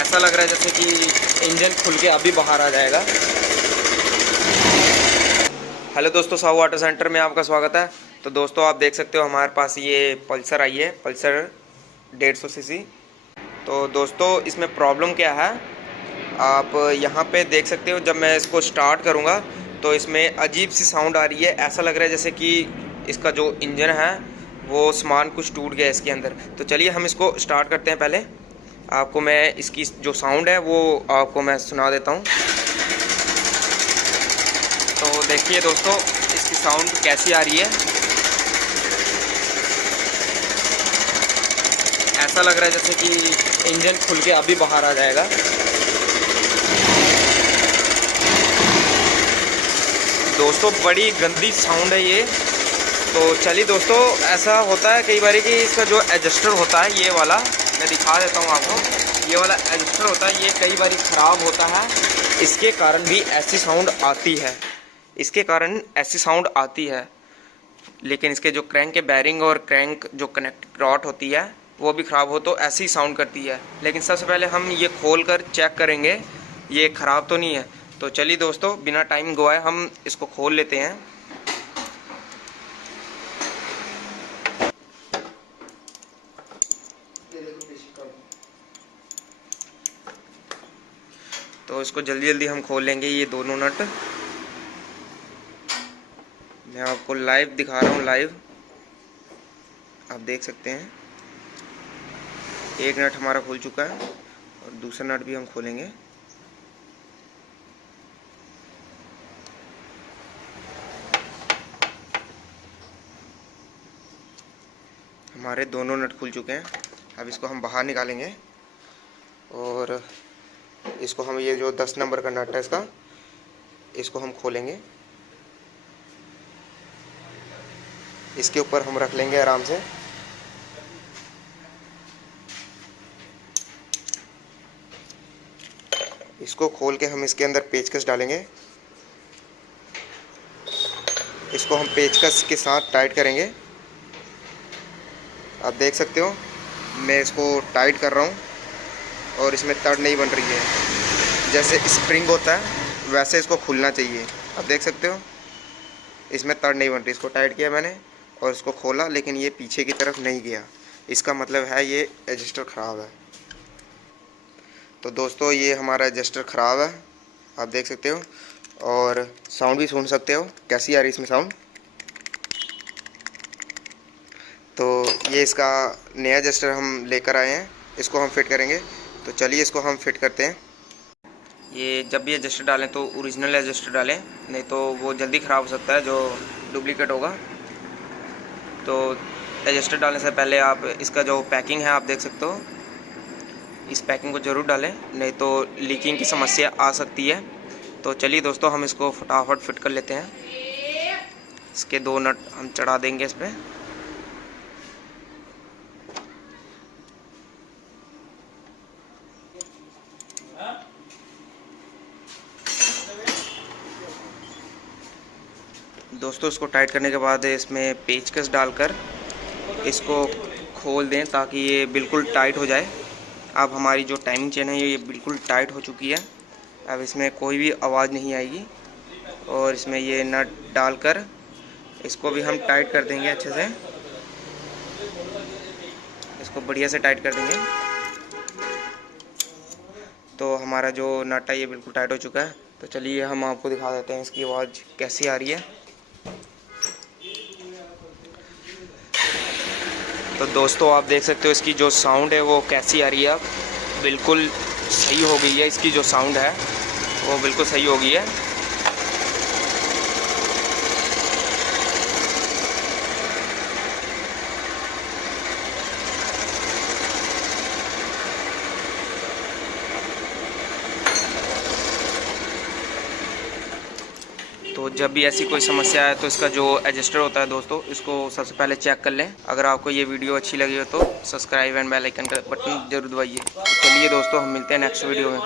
ऐसा लग रहा है जैसे कि इंजन खुल के अभी बाहर आ जाएगा। हेलो दोस्तों, साहू ऑटो सेंटर में आपका स्वागत है। तो दोस्तों आप देख सकते हो हमारे पास ये पल्सर आई है, पल्सर 150 सीसी। तो दोस्तों इसमें प्रॉब्लम क्या है, आप यहाँ पे देख सकते हो। जब मैं इसको स्टार्ट करूँगा तो इसमें अजीब सी साउंड आ रही है। ऐसा लग रहा है जैसे कि इसका जो इंजन है वो सामान कुछ टूट गया इसके अंदर। तो चलिए हम इसको स्टार्ट करते हैं। पहले आपको मैं इसकी जो साउंड है वो आपको मैं सुना देता हूँ। तो देखिए दोस्तों इसकी साउंड कैसी आ रही है। ऐसा लग रहा है जैसे कि इंजन खुल के अभी बाहर आ जाएगा। दोस्तों बड़ी गंदी साउंड है ये। तो चलिए दोस्तों, ऐसा होता है कई बार कि इसका जो एडजस्टर होता है ये वाला, मैं दिखा देता हूँ आपको। ये वाला एडजस्टर होता है, ये कई बार ख़राब होता है। इसके कारण भी ऐसी साउंड आती है, इसके कारण ऐसी साउंड आती है। लेकिन इसके जो क्रैंक के बैरिंग और क्रैंक जो कनेक्ट रॉड होती है वो भी ख़राब हो तो ऐसी साउंड करती है। लेकिन सबसे पहले हम ये खोल कर चेक करेंगे ये ख़राब तो नहीं है। तो चलिए दोस्तों बिना टाइम गवाए हम इसको खोल लेते हैं। तो इसको जल्दी जल्दी हम खोल लेंगे ये दोनों नट। मैं आपको लाइव दिखा रहा हूँ, लाइव आप देख सकते हैं। एक नट हमारा खुल चुका है और दूसरा नट भी हम खोलेंगे। हमारे दोनों नट खुल चुके हैं। अब इसको हम बाहर निकालेंगे और इसको हम ये जो 10 नंबर का नट है इसका, इसको हम खोलेंगे। इसके ऊपर हम रख लेंगे आराम से। इसको खोल के हम इसके अंदर पेचकस डालेंगे। इसको हम पेचकस के साथ टाइट करेंगे। आप देख सकते हो मैं इसको टाइट कर रहा हूँ और इसमें तड़ नहीं बन रही है। जैसे स्प्रिंग होता है वैसे इसको खुलना चाहिए। आप देख सकते हो इसमें तड़ नहीं बन रही। इसको टाइट किया मैंने और इसको खोला, लेकिन ये पीछे की तरफ नहीं गया। इसका मतलब है ये एडजस्टर ख़राब है। तो दोस्तों ये हमारा एडजस्टर ख़राब है, आप देख सकते हो। और साउंड भी सुन सकते हो कैसी आ रही इसमें साउंड। तो ये इसका नया एडजस्टर हम लेकर आए हैं, इसको हम फिट करेंगे। तो चलिए इसको हम फिट करते हैं। ये जब भी एडजस्टर डालें तो ओरिजिनल एडजस्टर डालें, नहीं तो वो जल्दी ख़राब हो सकता है जो डुप्लीकेट होगा। तो एडजस्टर डालने से पहले आप इसका जो पैकिंग है आप देख सकते हो, इस पैकिंग को ज़रूर डालें, नहीं तो लीकिंग की समस्या आ सकती है। तो चलिए दोस्तों हम इसको फटाफट फिट कर लेते हैं। इसके 2 नट हम चढ़ा देंगे इस पर। दोस्तों इसको टाइट करने के बाद इसमें पेचकस डालकर इसको खोल दें ताकि ये बिल्कुल टाइट हो जाए। अब हमारी जो टाइमिंग चेन है ये बिल्कुल टाइट हो चुकी है। अब इसमें कोई भी आवाज़ नहीं आएगी। और इसमें ये नट डालकर इसको भी हम टाइट कर देंगे अच्छे से। इसको बढ़िया से टाइट कर देंगे। तो हमारा जो नट है ये बिल्कुल टाइट हो चुका है। तो चलिए हम आपको दिखा देते हैं इसकी आवाज़ कैसी आ रही है। तो दोस्तों आप देख सकते हो इसकी जो साउंड है वो कैसी आ रही है। अब बिल्कुल सही हो गई है, इसकी जो साउंड है वो बिल्कुल सही हो गई है। तो जब भी ऐसी कोई समस्या है तो इसका जो एडजस्टर होता है दोस्तों, इसको सबसे पहले चेक कर लें। अगर आपको ये वीडियो अच्छी लगी हो तो सब्सक्राइब एंड बेल आइकन का बटन जरूर दबाइए। तो चलिए दोस्तों हम मिलते हैं नेक्स्ट वीडियो में।